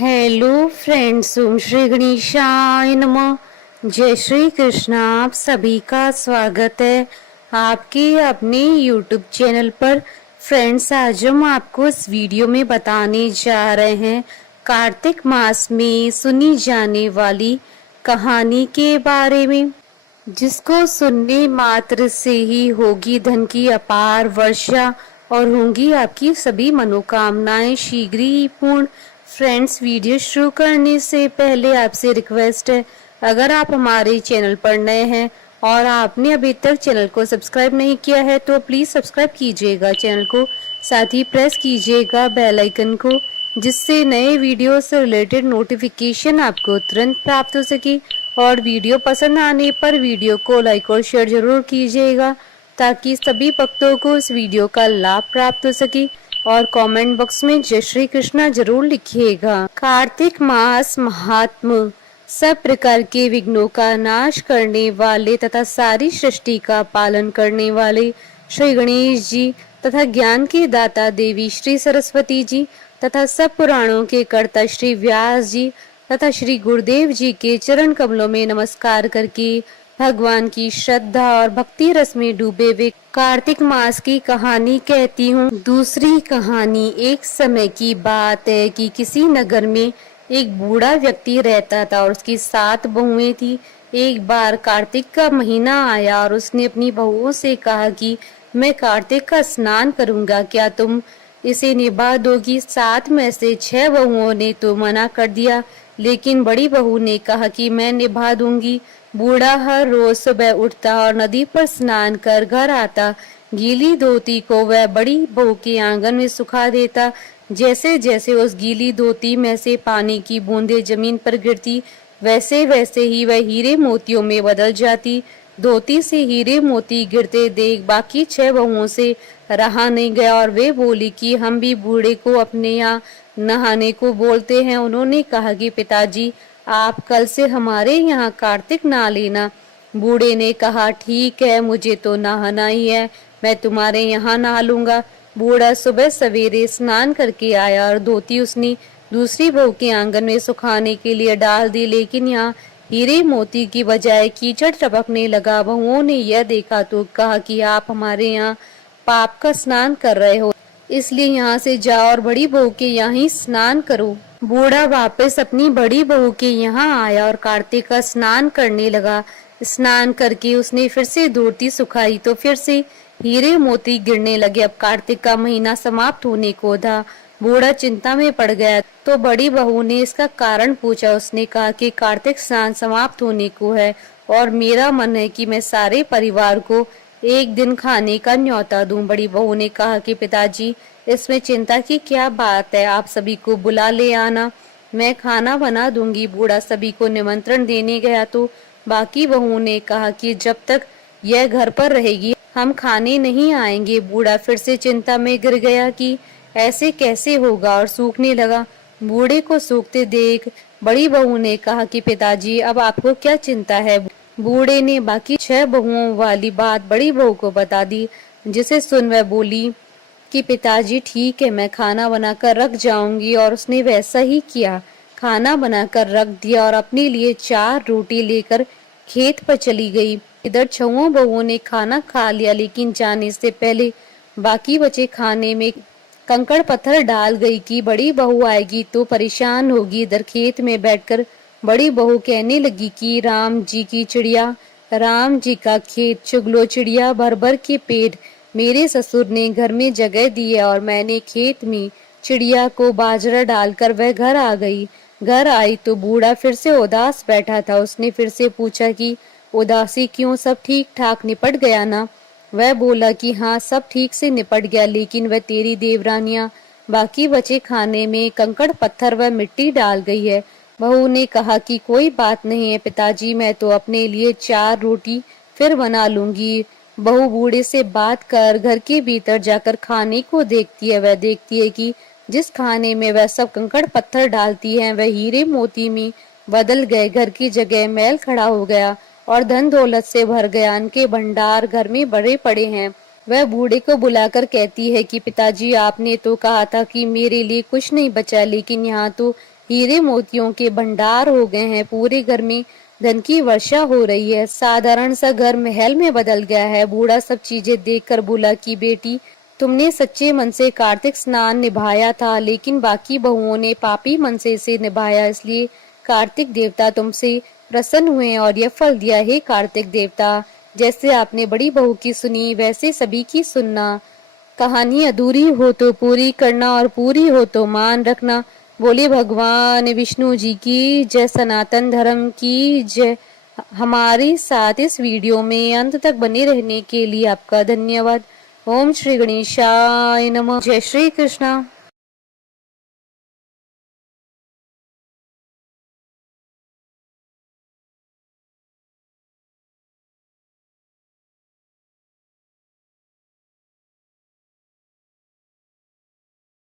Hello friends, ओम श्री गणेशाय नमः। जय श्री कृष्ण। आप सभी का स्वागत है आपके अपने यूट्यूब चैनल पर। फ्रेंड्स, आज हम आपको इस वीडियो में बताने जा रहे हैं कार्तिक मास में सुनी जाने वाली कहानी के बारे में, जिसको सुनने मात्र से ही होगी धन की अपार वर्षा और होंगी आपकी सभी मनोकामनाएं शीघ्र ही पूर्ण। फ्रेंड्स, वीडियो शुरू करने से पहले आपसे रिक्वेस्ट है, अगर आप हमारे चैनल पर नए हैं और आपने अभी तक चैनल को सब्सक्राइब नहीं किया है तो प्लीज सब्सक्राइब कीजिएगा चैनल को, साथ ही प्रेस कीजिएगा बेल आइकन को, जिससे नए वीडियो से रिलेटेड नोटिफिकेशन आपको तुरंत प्राप्त हो सके। और वीडियो पसंद आने पर वीडियो को लाइक और शेयर जरूर कीजिएगा ताकि सभी भक्तों को इस वीडियो का लाभ प्राप्त हो सके। और कमेंट बॉक्स में जय श्री कृष्णा जरूर लिखिएगा। कार्तिक मास महात्म। सब प्रकार के विघ्नों का नाश करने वाले तथा सारी सृष्टि का पालन करने वाले श्री गणेश जी तथा ज्ञान के दाता देवी श्री सरस्वती जी तथा सब पुराणों के कर्ता श्री व्यास जी तथा श्री गुरुदेव जी के चरण कमलों में नमस्कार करके भगवान की श्रद्धा और भक्ति रस में डूबे हुए कार्तिक मास की कहानी कहती हूँ। दूसरी कहानी। एक समय की बात है कि किसी नगर में एक बूढ़ा व्यक्ति रहता था और उसकी 7 बहुएं थी। एक बार कार्तिक का महीना आया और उसने अपनी बहुओं से कहा कि मैं कार्तिक का स्नान करूंगा, क्या तुम इसे निभा दोगी? 7 में से 6 बहुओं ने तो मना कर दिया, लेकिन बड़ी बहू ने कहा कि मैं निभा दूंगी। बूढ़ा हर रोज सुबह उठता और नदी पर स्नान कर घर आता। गीली धोती को वह बड़ी बहू के आंगन में सुखा देता। जैसे जैसे उस गीली धोती में से पानी की बूंदें जमीन पर गिरती, वैसे वैसे ही वह हीरे मोतियों में बदल जाती। धोती से हीरे मोती गिरते देख बाकी 6 बहुओं से रहा नहीं गया और वे बोली कि हम भी बूढ़े को अपने यहाँ नहाने को बोलते हैं। उन्होंने कहा कि पिताजी, आप कल से हमारे यहाँ कार्तिक नहा लेना। बूढ़े ने कहा ठीक है, मुझे तो नहाना ही है, मैं तुम्हारे यहाँ नहा लूंगा। बूढ़ा सुबह सवेरे स्नान करके आया और धोती उसने दूसरी बहू के आंगन में सुखाने के लिए डाल दी, लेकिन यहाँ हीरे मोती की बजाय कीचड़ टपकने लगा। बहुओं ने यह देखा तो कहा कि आप हमारे यहाँ पाप का स्नान कर रहे हो, इसलिए यहाँ से जाओ और बड़ी बहू के यहाँ ही स्नान करो। बूढ़ा वापस अपनी बड़ी बहू के यहाँ आया और कार्तिक का स्नान करने लगा। स्नान करके उसने फिर से धोती सुखाई तो फिर से हीरे मोती गिरने लगे। अब कार्तिक का महीना समाप्त होने को था। बूढ़ा चिंता में पड़ गया तो बड़ी बहू ने इसका कारण पूछा। उसने कहा कि कार्तिक स्नान समाप्त होने को है और मेरा मन है कि मैं सारे परिवार को एक दिन खाने का न्योता दूं। बड़ी बहू ने कहा कि पिताजी, इसमें चिंता की क्या बात है, आप सभी को बुला ले आना, मैं खाना बना दूंगी। बूढ़ा सभी को निमंत्रण देने गया तो बाकी बहुओं ने कहा कि जब तक यह घर पर रहेगी हम खाने नहीं आएंगे। बूढ़ा फिर से चिंता में गिर गया कि ऐसे कैसे होगा और सूखने लगा। बूढ़े को सूखते देख बड़ी बहू ने कहा कि पिताजी, अब आपको क्या चिंता है? बूढ़े ने बाकी 6 बहुओं वाली बात बड़ी बहू को बता दी, जिसे सुन वह बोली कि पिताजी ठीक है, मैं खाना बनाकर रख जाऊंगी। और उसने वैसा ही किया। खाना बनाकर रख दिया और अपने लिए 4 रोटी लेकर खेत पर चली गई। इधर 6 बहुओं ने खाना खा लिया, लेकिन जाने से पहले बाकी बचे खाने में कंकड़ पत्थर डाल गई कि बड़ी बहू आएगी तो परेशान होगी। इधर खेत में बैठकर बड़ी बहू कहने लगी कि राम जी की चिड़िया, राम जी का खेत, चुगलो चिड़िया, भर भर के पेट। मेरे ससुर ने घर में जगह दी है और मैंने खेत में चिड़िया को बाजरा डालकर वह घर आ गई। घर आई तो बूढ़ा फिर से उदास बैठा था। उसने फिर से पूछा कि उदासी क्यों, सब ठीक ठाक निपट गया ना? वह बोला कि हाँ, सब ठीक से निपट गया, लेकिन वह तेरी देवरानियां बाकी बचे खाने में कंकड़ पत्थर व मिट्टी डाल गई है। बहू ने कहा कि कोई बात नहीं है पिताजी, मैं तो अपने लिए 4 रोटी फिर बना लूंगी। बहू बूढ़े से बात कर घर के भीतर जाकर खाने को देखती है। वह देखती है कि जिस खाने में वह सब कंकड़ पत्थर डालती है वह हीरे मोती में बदल गए। घर की जगह महल खड़ा हो गया और धन दौलत से भर गया। अन्न के भंडार घर में भरे पड़े हैं। वह बूढ़े को बुलाकर कहती है कि पिताजी, आपने तो कहा था कि मेरे लिए कुछ नहीं बचा, लेकिन यहाँ तो हीरे मोतियों के भंडार हो गए हैं, पूरे घर में धन की वर्षा हो रही है। साधारण सा घर महल में बदल गया है। बूढ़ा सब चीजें देखकर बोला कि बेटी, तुमने सच्चे मन से कार्तिक स्नान निभाया था, लेकिन बाकी बहुओं ने पापी मन से इसे निभाया, इसलिए कार्तिक देवता तुमसे प्रसन्न हुए और यह फल दिया। हे कार्तिक देवता, जैसे आपने बड़ी बहू की सुनी, वैसे सभी की सुनना। कहानी अधूरी हो तो पूरी करना और पूरी हो तो मान रखना। बोले भगवान विष्णु जी की जय, सनातन धर्म की जय। हमारे साथ इस वीडियो में अंत तक बने रहने के लिए आपका धन्यवाद। ओम श्री गणेशाय नमः। जय श्री कृष्णा।